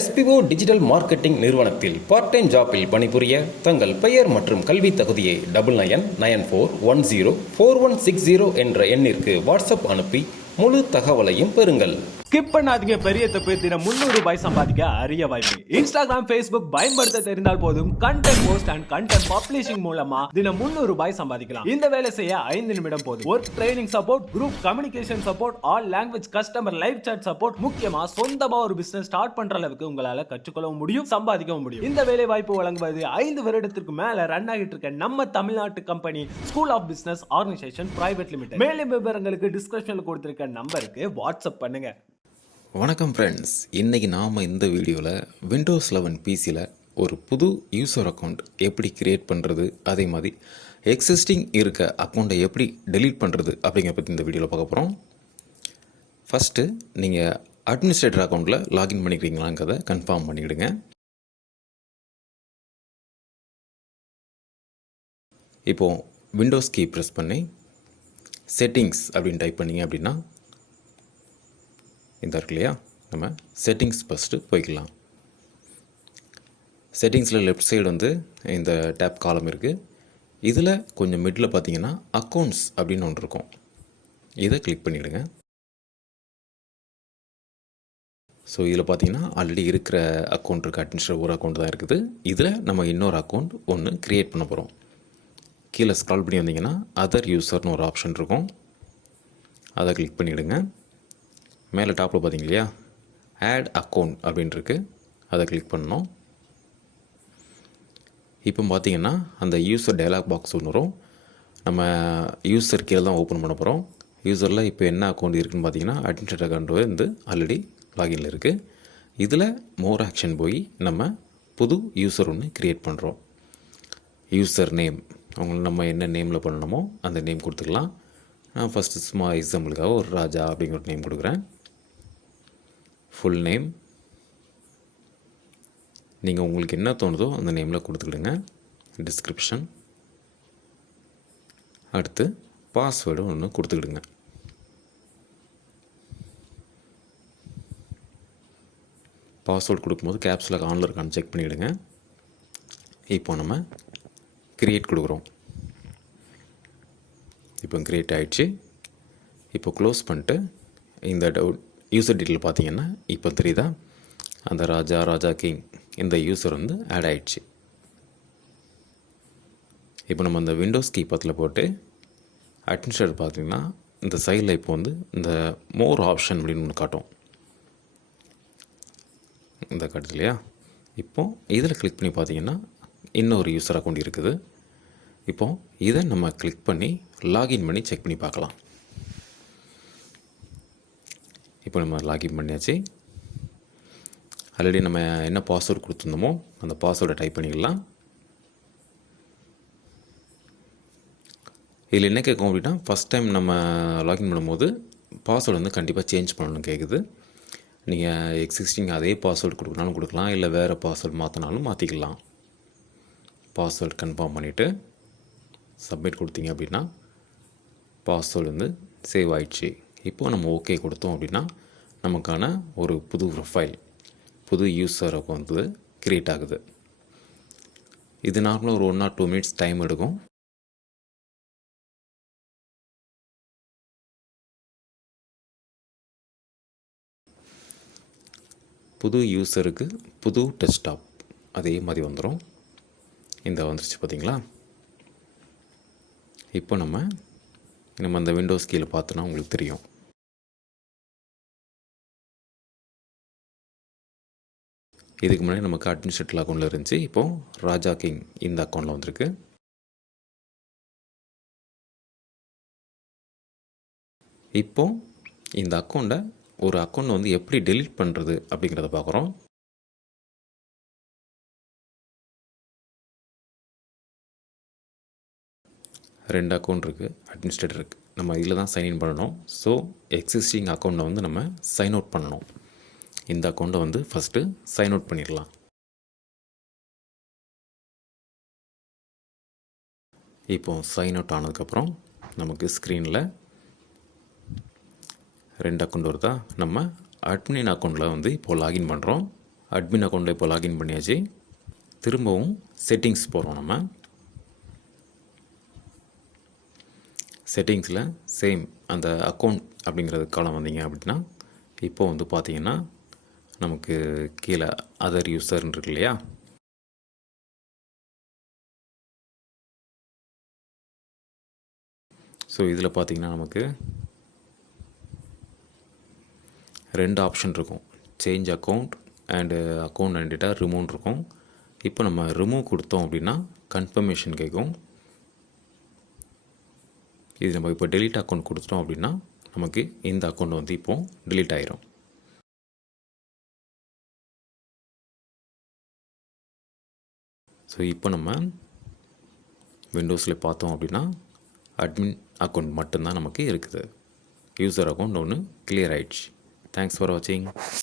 SPO digital marketing நிறுவனத்தில் part time ஜாப்பில் பணிபுரிய தங்கள் பெயர் மற்றும் கல்வி தகுதியை 9994104160 என்ற எண்ணிற்கு வாட்ஸ்அப் அனுப்பி முழு தகவலையும் பெறுங்கள். ஸ்கிப் பண்ணாதீங்க, பெரிய தப்பு. தினம் 300 ரூபாய் சம்பாதிக்க அரிய வாய்ப்பு. இன்ஸ்டாகிராம், Facebook பயன்படுத்த தெரிந்தால் போதும். Content post and content publishing மூலமா தினம் 300 ரூபாய் சம்பாதிக்கலாம். இந்த வேலை செய்ய 5 நிமிடம் போதும். Work training support, group communication support, all language customer live chat support, முக்கியமா சொந்தமா ஒரு பிசினஸ் ஸ்டார்ட் பண்ற அளவுக்கு உங்களால கற்றுக்கொள்ளவும் முடியும், சம்பாதிக்கவும் முடியும். இந்த வேலை வாய்ப்பு வழங்குவது 5 வருடத்திற்கு மேல ரன் ஆகிட்டு இருக்க நம்ம தமிழ்நாட்டு company school of business organisation private limited. மேலும் விவரங்களுக்கு டிஸ்கிரிப்ஷன்ல கொடுத்திருக்க நம்பருக்கு வாட்ஸ்அப் பண்ணுங்க. வணக்கம் ஃப்ரெண்ட்ஸ், இன்றைக்கி நாம் இந்த வீடியோவில் விண்டோஸ் 11 பிசியில் ஒரு புது யூசர் அக்கௌண்ட் எப்படி க்ரியேட் பண்ணுறது, அதே மாதிரி எக்ஸிஸ்டிங் இருக்க அக்கௌண்ட்டை எப்படி டெலீட் பண்ணுறது அப்படிங்கிற பற்றி இந்த வீடியோவில் பார்க்க போகிறோம். ஃபஸ்ட்டு நீங்கள் அட்மினிஸ்ட்ரேட்டர் அக்கௌண்ட்டில் லாகின் பண்ணிக்கிறீங்களாங்கிறத கன்ஃபார்ம் பண்ணிவிடுங்க. இப்போது விண்டோஸ் கீ ப்ரெஸ் பண்ணி செட்டிங்ஸ் அப்படின்னு டைப் பண்ணிங்க அப்படின்னா இந்த இருக்கு இல்லையா, நம்ம செட்டிங்ஸ் ஃபஸ்ட்டு போய்க்கலாம். செட்டிங்ஸில் லெஃப்ட் சைடு வந்து இந்த டேப் காலம் இருக்குது. இதில் கொஞ்சம் மிடில் பார்த்தீங்கன்னா அக்கௌண்ட்ஸ் அப்படின்னு ஒன்று இருக்கும். இதை கிளிக் பண்ணிவிடுங்க. ஸோ இதில் பார்த்தீங்கன்னா ஆல்ரெடி இருக்கிற அக்கௌண்ட் இருக்குது, அட்மினிஸ்ட்ரேட்டர் ஒரு அக்கௌண்ட் தான் இருக்குது. இதில் நம்ம இன்னொரு அக்கௌண்ட் ஒன்று க்ரியேட் பண்ண போகிறோம். கீழே ஸ்க்ரால் பண்ணி வந்தீங்கன்னா அதர் யூசர்னு ஒரு ஆப்ஷன் இருக்கும். அதை கிளிக் பண்ணிவிடுங்க. மேலே டாப்பில் பார்த்தீங்க இல்லையா, ஆட் அக்கௌண்ட் அப்படின்ட்டுருக்கு. அதை கிளிக் பண்ணோம். இப்போ பார்த்தீங்கன்னா அந்த யூசர் டயலாக் பாக்ஸ் ஒன்று வரும். நம்ம யூசர் கீழே தான் ஓப்பன் பண்ண போகிறோம். யூசரில் இப்போ என்ன அக்கௌண்ட் இருக்குதுன்னு பார்த்தீங்கன்னா அட்மினிஸ்ட்ரேட்டர் அக்கௌண்ட் வந்து ஆல்ரெடி லாகின்ல இருக்குது. இதில் மோர் ஆக்ஷன் போய் நம்ம புது யூசர் ஒன்று க்ரியேட் பண்ணுறோம். யூசர் நேம் அவங்களுக்கு நம்ம என்ன நேமில் பண்ணணுமோ அந்த நேம் கொடுத்துக்கலாம். நான் ஃபஸ்ட்டு சும்மா எக்ஸாம்பிளுக்காக ஒரு ராஜா அப்படிங்கிற ஒரு நேம் கொடுக்குறேன். ஃபுல் நேம் நீங்கள் உங்களுக்கு என்ன தோணுதோ அந்த நேமில் கொடுத்துக்கிடுங்க. டிஸ்கிரிப்ஷன், அடுத்து பாஸ்வேர்டு ஒன்று கொடுத்துக்கிடுங்க. பாஸ்வேர்டு கொடுக்கும்போது கேப்ஸில் ஆனில் இருக்கான்னு செக் பண்ணிவிடுங்க. இப்போ நம்ம க்ரியேட் கொடுக்குறோம். இப்போ க்ரியேட் ஆகிடுச்சு. இப்போ க்ளோஸ் பண்ணிட்டு இந்த யூசர் டீட்டெயில் பார்த்தீங்கன்னா இப்போ தெரியுதா, அந்த ராஜா கிங் இந்த யூசர் வந்து ஆட் ஆகிடுச்சு. இப்போ நம்ம அந்த விண்டோஸ் கீ பத்தில் போட்டு அட்மினிஸ்ட்ரேட்டர் பார்த்தீங்கன்னா இந்த சைடில் இப்போ வந்து இந்த மோர் ஆப்ஷன் அப்படின்னு ஒன்று காட்டும். இந்த காட்டுது இல்லையா, இப்போது இதில் கிளிக் பண்ணி பார்த்தீங்கன்னா இன்னொரு யூசர் அக்கௌண்ட் இருக்குது. இப்போது இதை நம்ம கிளிக் பண்ணி லாகின் பண்ணி செக் பண்ணி பார்க்கலாம். இப்போ நம்ம லாகின் பண்ணியாச்சு. ஆல்ரெடி நம்ம என்ன பாஸ்வேர்டு கொடுத்துருந்தோமோ அந்த பாஸ்வேர்டை டைப் பண்ணிக்கலாம். இதில் என்ன கேட்கும் அப்படின்னா, ஃபஸ்ட் டைம் நம்ம லாகின் பண்ணும்போது பாஸ்வேர்டு வந்து கண்டிப்பாக சேஞ்ச் பண்ணணும்னு கேட்குது. நீங்கள் எக்ஸிஸ்டிங் அதே பாஸ்வேர்டு கொடுக்கணும்னாலும் கொடுக்கலாம், இல்லை வேறு பாஸ்வேர்டு மாற்றினாலும் மாற்றிக்கலாம். பாஸ்வேர்டு கன்ஃபார்ம் பண்ணிவிட்டு சப்மிட் கொடுத்தீங்க அப்படின்னா பாஸ்வேர்டு வந்து சேவ் ஆகிடுச்சு. இப்போது நம்ம ஓகே கொடுத்தோம் அப்படின்னா நமக்கான ஒரு புது ப்ரொஃபைல், புது யூசர் அக்கௌண்ட் வந்து க்ரியேட் ஆகுது. இது நார்மலாக ஒரு 1 or 2 minutes டைம் எடுக்கும். புது யூசருக்கு புது டெஸ்க்டாப் அதே மாதிரி வந்துடும். இந்த வந்துருச்சு பார்த்தீங்களா. இப்போ நம்ம அந்த விண்டோஸ் கீழே பார்த்தோன்னா உங்களுக்கு தெரியும். இதுக்கு முன்னாடி நமக்கு அட்மினிஸ்ட்ரேட்டர் அக்கௌண்ட்டில் இருந்துச்சு. இப்போது ராஜா கிங் இந்த அக்கௌண்ட்டில் வந்திருக்கு. இப்போது இந்த அக்கௌண்ட்டை ஒரு அக்கௌண்ட்டை வந்து எப்படி டெலீட் பண்ணுறது அப்படிங்கிறத பார்க்குறோம். ரெண்டு அக்கௌண்ட் இருக்குது, அட்மினிஸ்ட்ரேட்டர் இருக்குது. நம்ம இதில் தான் சைன்இன் பண்ணணும். ஸோ எக்ஸிஸ்டிங் அக்கௌண்ட்டை வந்து நம்ம சைன் அவுட் பண்ணணும். இந்த அக்கௌண்ட்டை வந்து ஃபஸ்ட்டு சைன் அவுட் பண்ணிடலாம். இப்போது சைன் அவுட் ஆனதுக்கப்புறம் நமக்கு ஸ்க்ரீனில் 2 அக்கௌண்ட் வருதா, நம்ம அட்மின் அக்கௌண்ட்டில் வந்து இப்போது லாகின் பண்ணுறோம். அட்மின் அக்கௌண்ட்டில் இப்போ லாகின் பண்ணியாச்சு. திரும்பவும் செட்டிங்ஸ் போகிறோம். நம்ம செட்டிங்ஸில் சேம் அந்த அக்கௌண்ட் அப்படிங்கிறது காலம் வந்தீங்க அப்படின்னா இப்போ வந்து பார்த்தீங்கன்னா நமக்கு கீழே அதர் யூசர்ன்னு இருக்கு இல்லையா, ஸோ இதில் பார்த்தீங்கன்னா நமக்கு 2 ஆப்ஷன் இருக்கும். Change account and account and data remove இருக்கும். இப்போ நம்ம ரிமூவ் கொடுத்தோம் அப்படின்னா கன்ஃபர்மேஷன் கேட்கும். இது நம்ம இப்போ டெலீட் அக்கௌண்ட் கொடுத்துட்டோம் அப்படின்னா நமக்கு இந்த அக்கௌண்ட் வந்து இப்போது டெலீட் ஆயிரும். ஸோ இப்போ நம்ம விண்டோஸில் பார்த்தோம் அப்படின்னா அட்மின் அக்கௌண்ட் மட்டும்தான் நமக்கு இருக்குது. யூசர் அக்கௌண்ட் ஒன்று கிளியர் ஆயிடுச்சு. தேங்க்ஸ் ஃபார் வாட்சிங்.